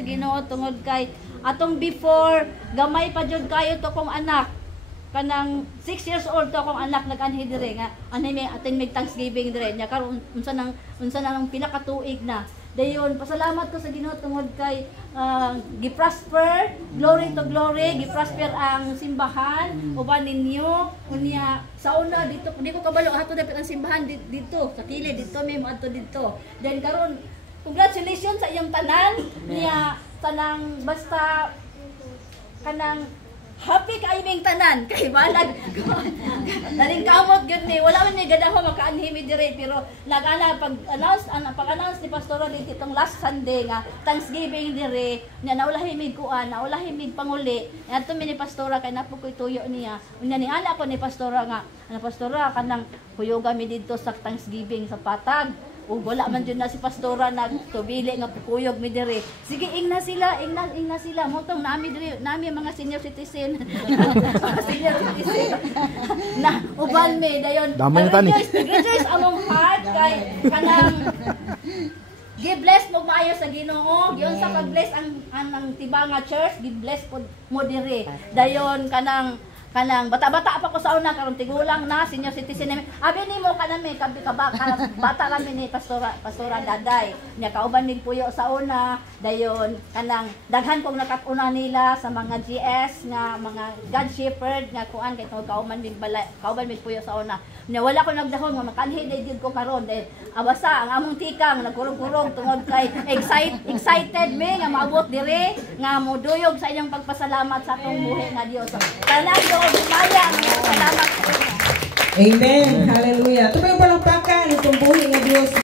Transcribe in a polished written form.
Ginoo tungod kay atong before gamay pa jud kayo to kong anak kanang 6 years old to akong anak nag-anhi dire nga anhi may atin may Thanksgiving dire nya karon unsa nang pila ka tuig na dayon pasalamat ko sa Ginoo tungod kay gi-prosper glory to glory gi-prosper ang simbahan uban ninyo unya sa una dito di ko kabalo ato dapat ang simbahan dito sa kilid dito may adto dito then karon congratulations sa iyong tanan niya tanang basta kanang happy kaiming tanan kay balag daling kamot gyud ni wala man ni gadaho makaanhi mi dire pero nagana pag-announce ni pastora dito itong last Sunday nga Thanksgiving dire nya naulahi mig kuan naulahi mig panguli adto mi ni pastora kay napo koy tuyo niya unya ni ana ko ni pastora nga ana pastora kanang kuyoga mi dito sa Thanksgiving sa Patag. O wala man dyan na si pastora nagtubili nga pukuyog mi dire. Sige, ingna sila motong nami dire, nami mga senior citizen. Senior citizen. Na uban mi dayon. Rejoice among heart kay kanang gi-bless mo maayo sa Ginoo. Giyon sa pag-bless ang tibanga church, gi-bless pod mo dire. Dayon kanang bata-bata pa ko sa una karon tigulang na senior citizen ni abi nimo kanan may bata kami ni pastora Daday nya kauban mig puyo sa una dayon kanang daghan kong nakatuna nila sa mga GS nga mga God shepherd nga kuan kay kauban mig balay kauban mig puyo sa una nya wala ko nagdahon nga makanhi day ko karon dahil abasa ang among tikang nagkurong-kurong tungod kay excited me nga maabot dire nga moduyog sa inyong pagpasalamat sa atong buhi nga Dios tanan salamat po. Amen. Hallelujah. Ito pa yung palangpakan. Itong buhay ng Diyos.